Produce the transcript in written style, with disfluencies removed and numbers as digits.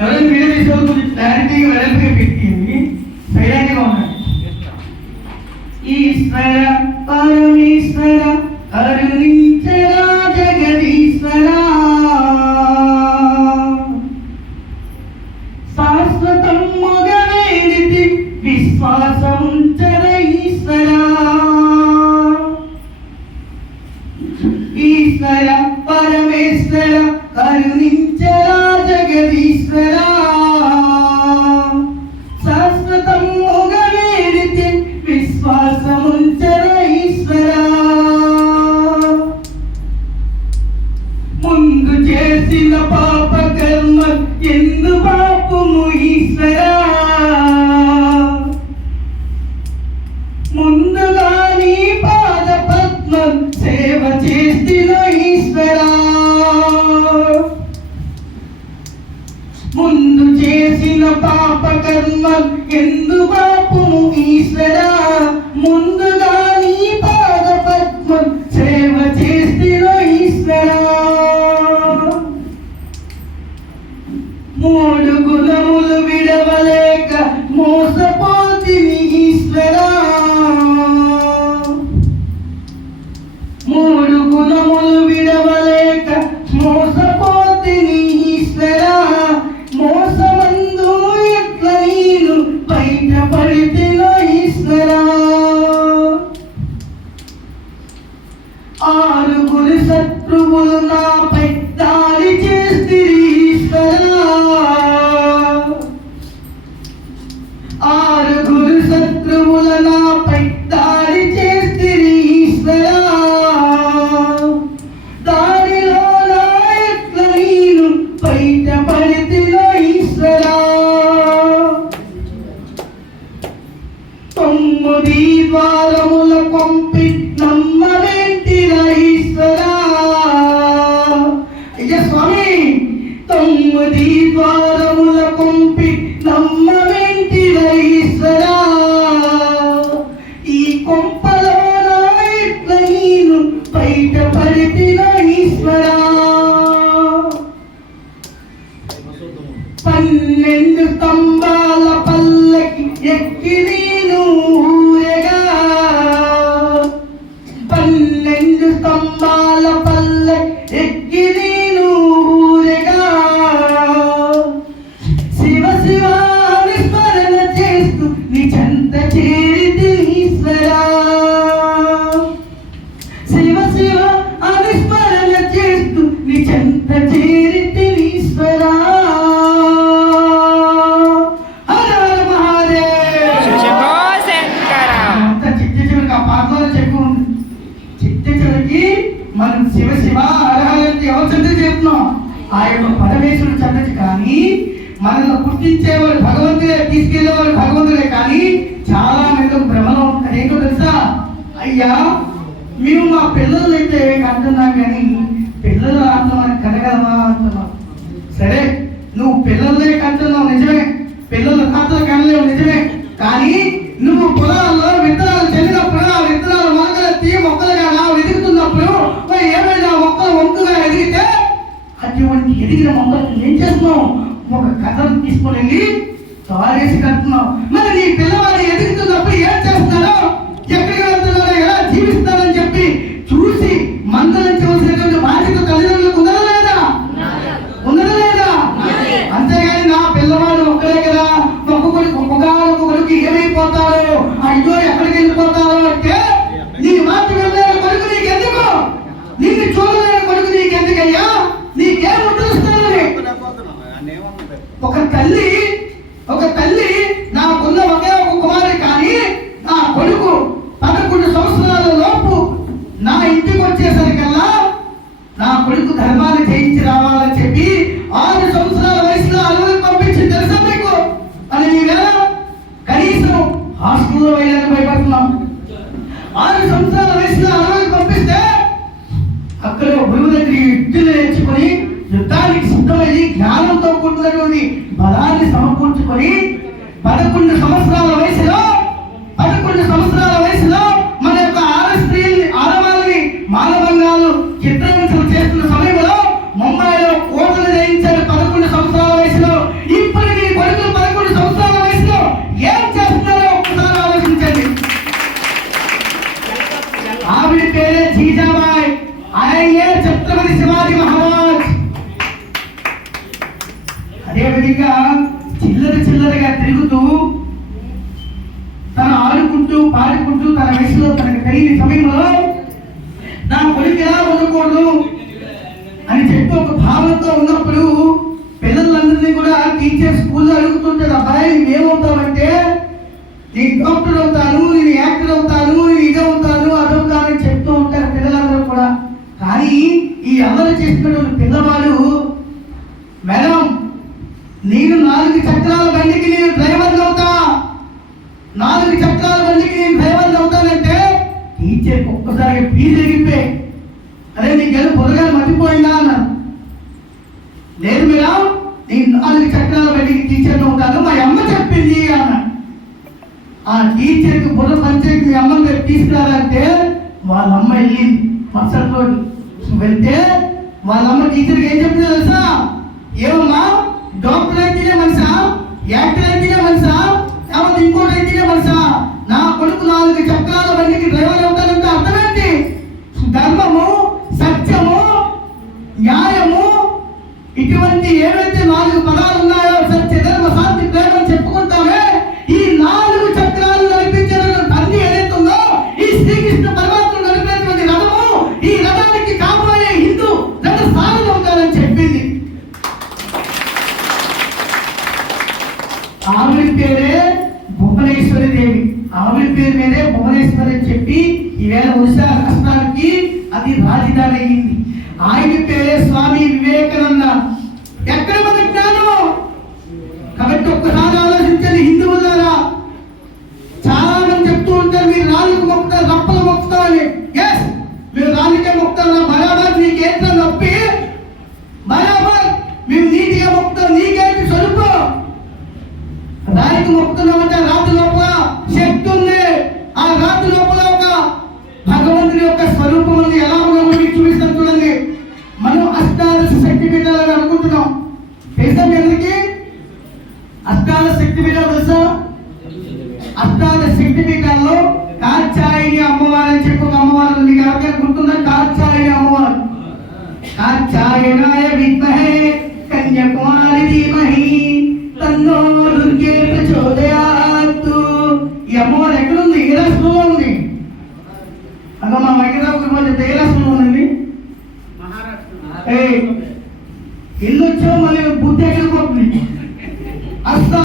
ఎవరైనా వీడియో తీసేవాళ్ళు కొంచెం క్లారిటీగా వెడల్పుగా పెట్టింది, సైలెంట్గా ఉన్నాయి. ఈశ్వర పరమేశ్వర కరుణించరా జగదీశ్వర, శాశ్వతం మొగవేదితి విశ్వాసముంచర ఈశ్వర. ఈశ్వర పరమేశ్వర కరుణించరా జగదీశ్వర, శాశ్వతం మొగవేదితి విశ్వాసముంచర ఈశ్వర. ముందు చేసిన పాప కర్మ ఎందు పాపము ఈశ్వర, ముందుగా నీ పాద పద్మం సేవ చేసిన ఈశ్వర. ముందు చేసిన పాప కర్మ ఎందు పాపము ఈశ్వర, ముందుగా నీ పాద పద్మం సేవ చేసిన ఈశ్వర. మూడు గుణములు విడవలేక మోసపోతిని ఈశ్వర, మూడు గుణములు విడవలేక మోసపోతిని ఈశ్వర. మోసమందు ఎట్ల నేను బయటపడితిన ఈశ్వర. ఆరుగురు శత్రువులు నాపై దాడి చేస్తిరి ఈశ్వర, ఆరుగురు శత్రువుల నాపై దాడి చేస్తిరి ఈశ్వర. దాడిలో నా ఎట్ల నేను బయటపడితిన ఈశ్వర. 9 ద్వారముల పంపి నమ్మవేంటిర ఈశ్వర. అయ్య స్వామి, 9 ద్వారముల పంపి నమ్మవేంటిర ఈశ్వర. ఈ కొంపలో నా ఎట్ల నేను బయటపడితిన ఈశ్వర. 12 స్తంభాల పల్లకి ఎక్కి నేను ఊరేగా, 12 స్తంభాల పల్లకి ఎక్కి నేను ఊరేగా. శివ శివ విస్మరణ చేస్తూ నీ చెంత చేరితి ఈశ్వర. శివ శివ విస్మరణ చేస్తూ నీ చెంత చేరితి ఈశ్వర. మనం శివ శివ అర్హత ఎవరు చెంత చేస్తున్నాం? ఆ యొక్క పరమేశ్వరుడు చెందచ్చు. కానీ మనల్ని పుట్టించేవాడు భగవంతుడే, తీసుకెళ్లేవాడు భగవంతుడే. కానీ చాలా మంది భ్రమలో అదేంటో తెలుసా? అయ్యా, మేము మా పిల్లలు అయితే అంటున్నాం, కానీ పిల్లలు అంత మనకు కనగలమా అంటున్నాం. సరే, నువ్వు పిల్లలే కంటున్నావు నిజమే, పిల్లలు కాతలు కనలేవు నిజమే. కానీ నువ్వు పొలాల్లో విత్తనాలు చల్లినప్పుడు ఆ విత్తనాలు మొలకలెత్తి మొక్కలుగా ఎదుగుతున్నప్పుడు ఏమైనా మొక్కలు వంతుగా ఎదిగితే అటువంటి ఎదిగిన మొక్కలు ఏం చేస్తున్నావు? ఒక కథను తీసుకుని వెళ్ళి తారేసి కడుతున్నావు. మరి నీ పిల్లవాడు ఎదుగుతున్నప్పుడు ఏం చేస్తాడో, ఎక్కడికి వెళ్తున్నాడో, ఎలా జీవిస్తాడని చెప్పి చూసి మందలించవలసినటువంటి బాధ్యత తల్లిదండ్రులకు ఉన్నదా లేదా? ఉన్నదా లేదా? అంతేగాని నా పిల్లవాడు ఒక్కడే కదా, ఒక్కొక్కడికి ఏమైపోతాడో, అయ్యో ఎక్కడికి వెళ్ళిపోతాడో అంటే నీ మాట వెళ్ళలేని కొడుకు నీకెందుకు? నిన్ను చూడలేని కొడుకు నీకెందుకయ్యా? నీకేం ఉద్ధరిస్తానని ఒక తల్లి నాకున్న ఒకే ఒక కుమారుడు, కానీ నా కొడుకు 11 సంవత్సరాల లోపు నా ఇంటికి వచ్చేసరికల్లా నా కొడుకు ధర్మాన్ని జయించి రావాలని చెప్పి 6 సంవత్సరాల వయసులో అడవులకు పంపించి తెలుసా మీకు? అని నీవేళ కనీసం హాస్టల్లో వెళ్ళాలని భయపడుతున్నాం. 6 సంవత్సరాల వయసులో అడవులకు పంపిస్తే అక్కడ గురువు దగ్గర యుద్ధులు నేర్చుకుని యుద్ధానికి సిద్ధమయ్యి జ్ఞానంతో కూడినటువంటి బలాన్ని సమకూర్చుకొని 11 సంవత్సరాల వయసులో మన యొక్క ఆడవాళ్ళని మానవంగాలు చిత్రహింసలు చేస్తున్న సమయంలో ముంబైలో కోటలు జయించారు 11 సంవత్సరాల వయసులో. ఈ అదేవిధంగా చిల్లరగా తిరుగుతూ తను ఆడుకుంటూ పాడుకుంటూ తన వయసులో తనకు కలిగిన సమయంలో నా కొడుకు ఎలా ఉండకూడదు అని చెప్పి ఒక భావనతో ఉన్నప్పుడు పిల్లలందరినీ కూడా టీచర్ స్కూల్లో అడుగుతుంటారు, అబ్బాయి నువ్వేమవుతావంటే నేను డాక్టర్ అవుతాను, నేను యాక్టర్ అవుతాను, నేను ఇది అవుతాను అదవుతాను అని చెప్తూ ఉంటారు పిల్లలందరూ కూడా. కానీ ఈ అమలు చేసినటువంటి పిల్లవాడు, మేడం నేను 4 చక్రాల బండికి నేను డ్రైవర్ని అవుతా, 4 చక్రాల బండికి నేను డ్రైవర్ని అవుతానంటే టీచర్కి ఒక్కసారి ఫీజు ఎగిరిపోయి, అదే నీ గెలు పొరగాలు మర్చిపోయిందా అన్నాను. లేదు మేడం నేను 4 చక్రాల బండికి టీచర్ని అవుతాను, మా అమ్మ చెప్పింది అన్నాడు. ఆ టీచర్కి బుర్ర పంచాయతీ మీ అమ్మని రేపు తీసుకురాలంటే వాళ్ళ అమ్మ వెళ్ళింది మరుసటి రోజు. వెళ్తే వాళ్ళ అమ్మ టీచర్కి ఏం చెప్పిందో తెలుసా? ఏమమ్మా డాక్టర్ అయితేనే మనిషా, యాక్టర్ అయితేనే మనిషా, లేకపోతే ఇంకోటి అయితేనే మనిషా, నా కొడుకు 4 చక్రాల బండికి డ్రైవర్ అవుతానంటే అర్థమేంటి? ధర్మము, సత్యము, న్యాయము ఇటువంటి ఏవైతే 4 పదాలు ఉన్నాయో, సత్య ధర్మ శాంతి ప్రేమ అని చెప్పుకుంటామే, ఈ 4 చక్రాలు నడిపించడం తండ్రి ఏదైతుందో ఈ శ్రీకృష్ణ పరమాత్మ నడిపినటువంటి రథము, ఈ రథానికి కాబోయే హిందూ రథ సారథి అవుతారని చెప్పింది. ఆవిడ పేరే భువనేశ్వరి దేవి, ఆవిడ పేరు మీదే భువనేశ్వరి అని చెప్పి ఈవేళ ఒడిశా రాష్ట్రానికి అది రాజధాని అయింది. ఆయన పేరే స్వామి వివేకానంద. ఎక్కడ మన జ్ఞానం? కాబట్టి ఒక్కసారి ఆలోచించండి హిందువులారా. చాలా మంది చెప్తూ ఉంటారు మీరు రాళ్ళకు మొక్కుతారు, రప్పలు మొక్కుతామని. ఎస్, మీరు రాళ్ళకే మొక్కుతారు, బరాబర్ నీకేంటో నొప్పి, బరాబర్ మేము నీటిగా మొక్కుతాం, నీకేంటి స్వరూపు. రాయికి మొక్కుతున్నామంటే రాతి లోపల శక్తి ఉంది, ఆ రాతి లోపల ఒక భగవంతుని యొక్క స్వరూపం ఉంది. ఎలా ఉన్నామో మీకు చూపిస్తాం చూడండి. మనం అష్టాదశ శక్తి పీఠాలని అనుకుంటున్నాం, తెలుసా మీ అందరికీ? అష్టాదశ శక్తి పీఠాలు తెలుసా? అష్టాదశ శక్తి పీఠాల్లో కాత్యాయని అమ్మవారు అని చెప్పి ఒక అమ్మవారు మీకు ఎవరికైనా గుర్తుందా? కాత్యాయని అమ్మవారు. కాత్యాయనాయ విద్మహే